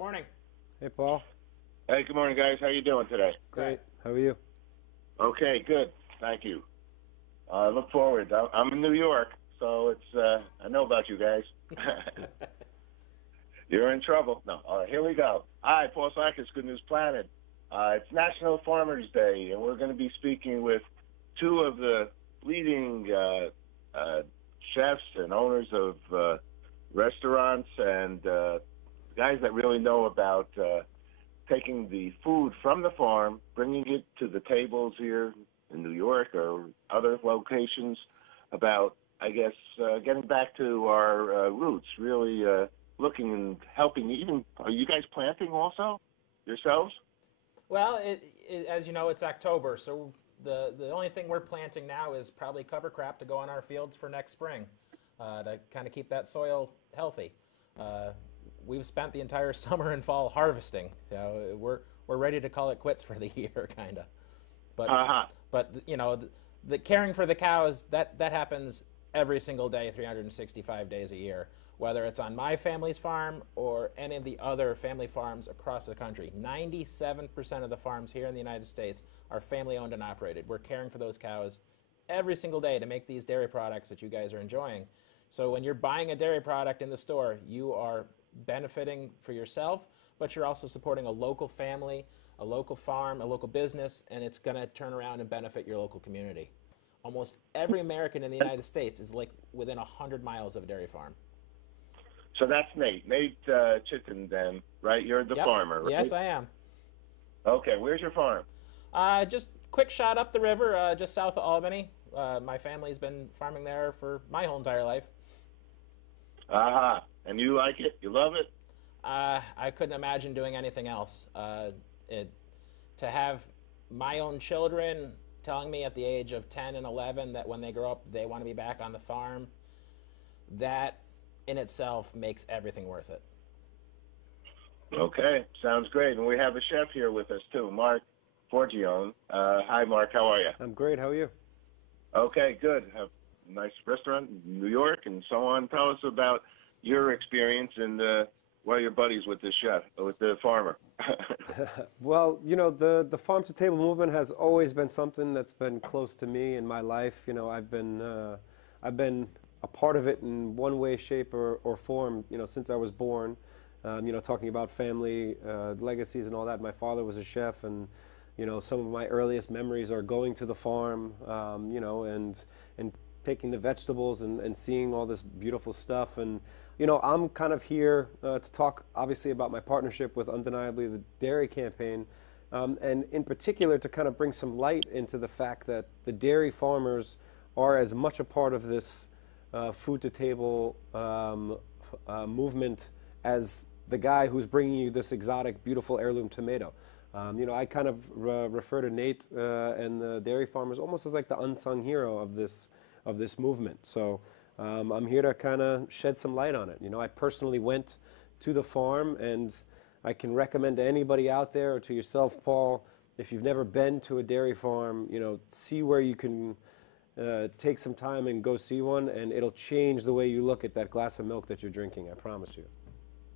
morning. Hey, Paul. Hey, good morning, guys. How you doing today? Great. How are you? Okay, good. Thank you. I look forward. I'm in New York, so it's I know about you guys. You're in trouble. No. All right, here we go. Hi, Paul Sackis, Good News Planet. It's National Farmers Day, and we're going to be speaking with two of the leading chefs and owners of restaurants and guys that really know about taking the food from the farm, bringing it to the tables here in New York or other locations, about, I guess, getting back to our roots, really looking and helping. Even, are you guys planting also yourselves? Well, as you know, it's October, so the only thing we're planting now is probably cover crop to go on our fields for next spring to kind of keep that soil healthy. We've spent the entire summer and fall harvesting. So we're ready to call it quits for the year, kind of. But you know, the caring for the cows, that happens every single day, 365 days a year, whether it's on my family's farm or any of the other family farms across the country. 97% of the farms here in the United States are family owned and operated. We're caring for those cows every single day to make these dairy products that you guys are enjoying. So when you're buying a dairy product in the store, you are benefiting for yourself, but you're also supporting a local family, a local farm, a local business, and it's going to turn around and benefit your local community. Almost every American in the United States is like within 100 miles of a dairy farm. So that's Nate. Nate Chittenden, right? You're the farmer, right? Yes, I am. Okay, where's your farm? Just quick shot up the river, just south of Albany. My family's been farming there for my whole entire life. Aha. And you like it? You love it? I couldn't imagine doing anything else. To have my own children telling me at the age of 10 and 11 that when they grow up they want to be back on the farm, that in itself makes everything worth it. Okay, sounds great. And we have a chef here with us too, Mark Forgione. Hi, Mark. How are you? I'm great. How are you? Okay, good. Have a nice restaurant in New York and so on. Tell us about your experience and your buddies with the chef, with the farmer. Well, you know, the farm to table movement has always been something that's been close to me in my life. You know, I've been a part of it in one way, shape, or form, you know, since I was born. You know, talking about family legacies and all that. My father was a chef, and you know, some of my earliest memories are going to the farm, you know, and taking the vegetables and seeing all this beautiful stuff. And you know, I'm kind of here to talk, obviously, about my partnership with Undeniably the Dairy Campaign, and in particular to kind of bring some light into the fact that the dairy farmers are as much a part of this food to table movement as the guy who's bringing you this exotic, beautiful heirloom tomato. You know, I kind of refer to Nate and the dairy farmers almost as like the unsung hero of this movement. So I'm here to kind of shed some light on it. You know, I personally went to the farm, and I can recommend to anybody out there, or to yourself, Paul, if you've never been to a dairy farm, you know, see where you can take some time and go see one, and it'll change the way you look at that glass of milk that you're drinking, I promise you.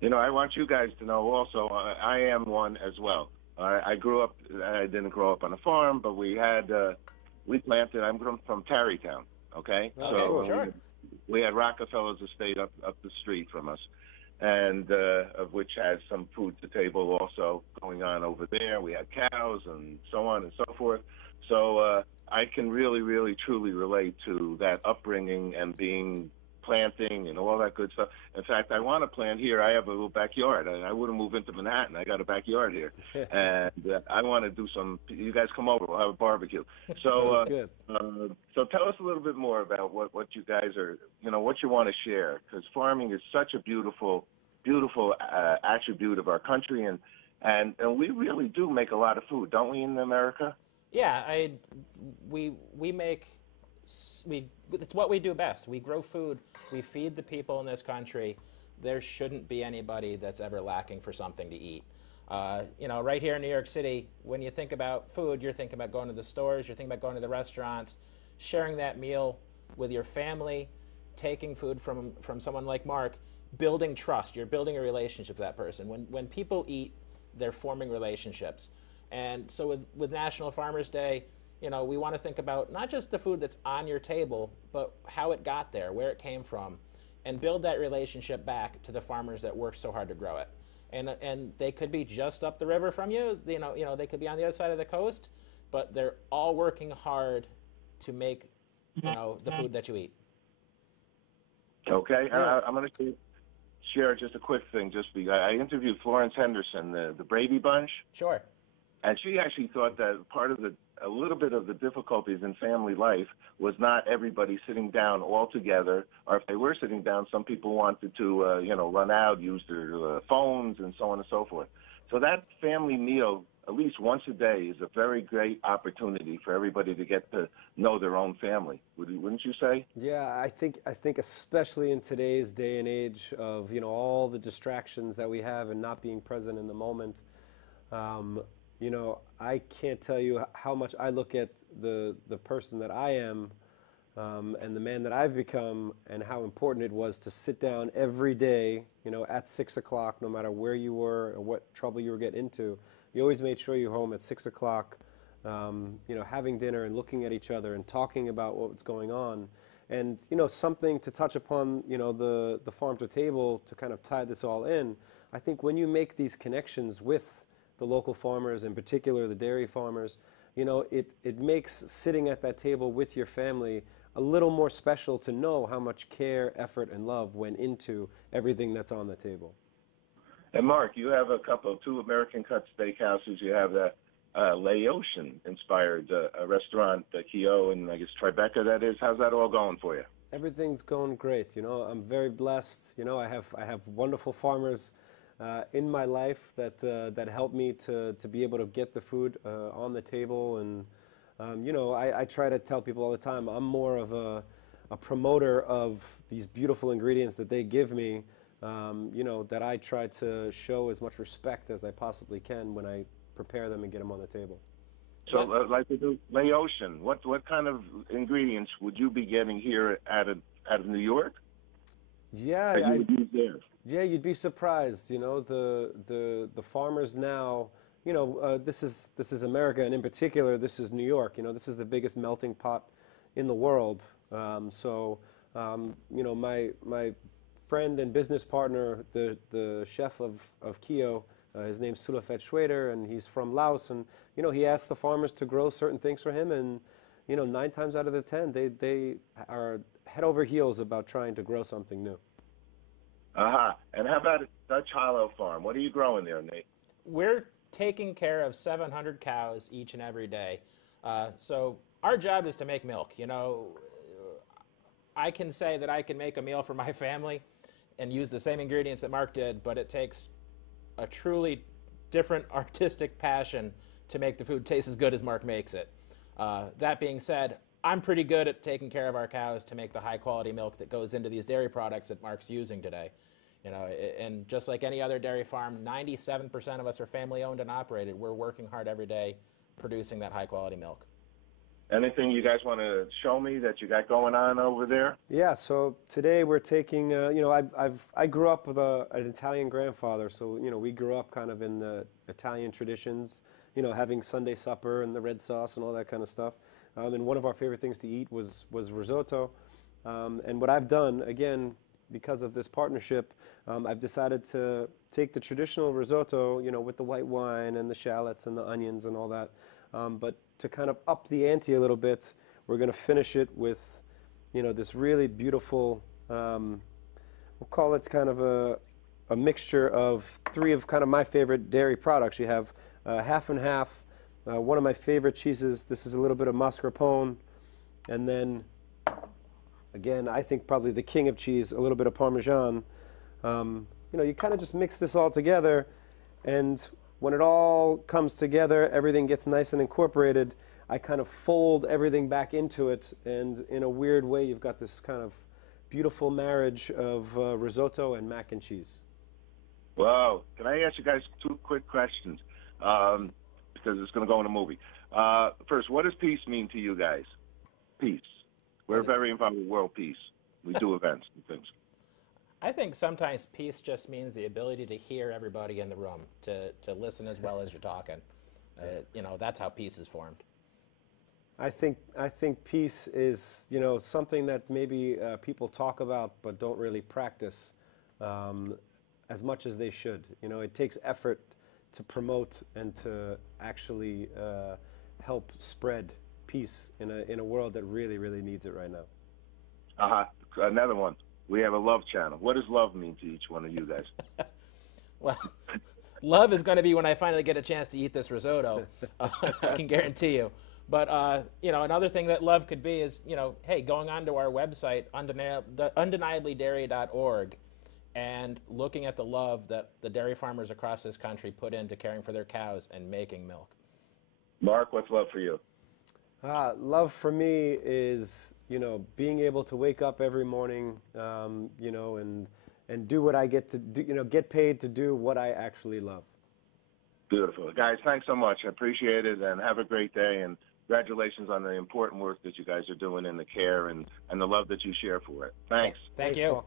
You know, I want you guys to know also, I am one as well. I didn't grow up on a farm, but we planted, I'm from Tarrytown, okay? Okay, so sure. We had Rockefeller's estate up the street from us, and of which has some food to table also going on over there. We had cows and so on and so forth. So I can really, really, truly relate to that upbringing and being planting and all that good stuff. In fact, I want to plant here. I have a little backyard, and I wouldn't move into Manhattan. I got a backyard here, and I want to do some. You guys come over. We'll have a barbecue. So, Sounds good. So tell us a little bit more about what you guys are. You know, what you want to share, because farming is such a beautiful, beautiful attribute of our country, and we really do make a lot of food, don't we, in America? Yeah, we make. It's what we do best. We grow food. We feed the people in this country. There shouldn't be anybody that's ever lacking for something to eat. You know, right here in New York City, when you think about food, you're thinking about going to the stores, you're thinking about going to the restaurants, sharing that meal with your family, taking food from someone like Mark, building trust. You're building a relationship with that person. When people eat, they're forming relationships. And so with National Farmers Day, we want to think about not just the food that's on your table, but how it got there, where it came from, and build that relationship back to the farmers that worked so hard to grow it. And they could be just up the river from you. They could be on the other side of the coast, but they're all working hard to make the food that you eat. Okay, I'm going to share just a quick thing. I interviewed Florence Henderson, the Brady Bunch. Sure. And she actually thought that part of a little bit of the difficulties in family life was not everybody sitting down all together, or if they were sitting down, some people wanted to, run out, use their phones, and so on and so forth. So that family meal, at least once a day, is a very great opportunity for everybody to get to know their own family. Wouldn't you say? Yeah, I think especially in today's day and age of all the distractions that we have and not being present in the moment. I can't tell you how much I look at the person that I am and the man that I've become, and how important it was to sit down every day, at 6 o'clock, no matter where you were or what trouble you were getting into. You always made sure you were home at 6 o'clock, having dinner and looking at each other and talking about what was going on. And, something to touch upon, the farm to table to kind of tie this all in. I think when you make these connections with the local farmers, in particular the dairy farmers, it makes sitting at that table with your family a little more special, to know how much care, effort, and love went into everything that's on the table. And Mark, you have two American Cut Steakhouses. You have the Laotian-inspired restaurant, Keogh, and I guess Tribeca, that is. How's that all going for you? Everything's going great. I'm very blessed. I have wonderful farmers in my life that help me to be able to get the food on the table. And I try to tell people all the time, I'm more of a promoter of these beautiful ingredients that they give me, that I try to show as much respect as I possibly can when I prepare them and get them on the table. So, like we do Laotian, what kind of ingredients would you be getting here out of New York? Yeah, that you would use there? Yeah, you'd be surprised. The farmers now. This is America, and in particular, this is New York. This is the biggest melting pot in the world. My friend and business partner, the chef of Keogh, his name's Sulafet Schwader, and he's from Laos. And he asked the farmers to grow certain things for him, and 9 times out of the 10, they are head over heels about trying to grow something new. And how about Dutch Hollow Farm? What are you growing there, Nate? We're taking care of 700 cows each and every day. So our job is to make milk. I can say that I can make a meal for my family and use the same ingredients that Mark did, but it takes a truly different artistic passion to make the food taste as good as Mark makes it. That being said, I'm pretty good at taking care of our cows to make the high quality milk that goes into these dairy products that Mark's using today. And just like any other dairy farm, 97% of us are family owned and operated. We're working hard every day producing that high quality milk. Anything you guys want to show me that you got going on over there? Yeah, so today we're taking, I grew up with an Italian grandfather, so, we grew up kind of in the Italian traditions, having Sunday supper and the red sauce and all that kind of stuff. And one of our favorite things to eat was risotto. And what I've done, again, because of this partnership, I've decided to take the traditional risotto, with the white wine and the shallots and the onions and all that, but to kind of up the ante a little bit, we're going to finish it with, this really beautiful, we'll call it kind of a mixture of 3 of kind of my favorite dairy products. You have half and half, one of my favorite cheeses. This is a little bit of mascarpone, and then again, I think probably the king of cheese, a little bit of Parmesan. You kind of just mix this all together, and when it all comes together, everything gets nice and incorporated. I kind of fold everything back into it, and in a weird way, you've got this kind of beautiful marriage of risotto and mac and cheese. Wow. Can I ask you guys 2 quick questions? Because it's going to go in a movie. First, what does peace mean to you guys? Peace. We're very involved with world peace. We do events and things. I think sometimes peace just means the ability to hear everybody in the room, to listen as well as you're talking. You know, that's how peace is formed. I think peace is, you know, something that maybe people talk about but don't really practice as much as they should. You know, it takes effort to promote and to actually help spread peace in a world that really, really needs it right now. Another one. We have a love channel. What does love mean to each one of you guys? Well, love is going to be when I finally get a chance to eat this risotto. I can guarantee you. But, you know, another thing that love could be is, you know, hey, going onto our website, undeniablydairy.org, and looking at the love that the dairy farmers across this country put into caring for their cows and making milk. Mark, what's love for you? Love for me is, you know, being able to wake up every morning, you know, and do what I get to do, you know, get paid to do what I actually love. Beautiful. Guys, thanks so much. I appreciate it, and have a great day, and congratulations on the important work that you guys are doing in the care and the love that you share for it. Thanks. Thank you. Paul.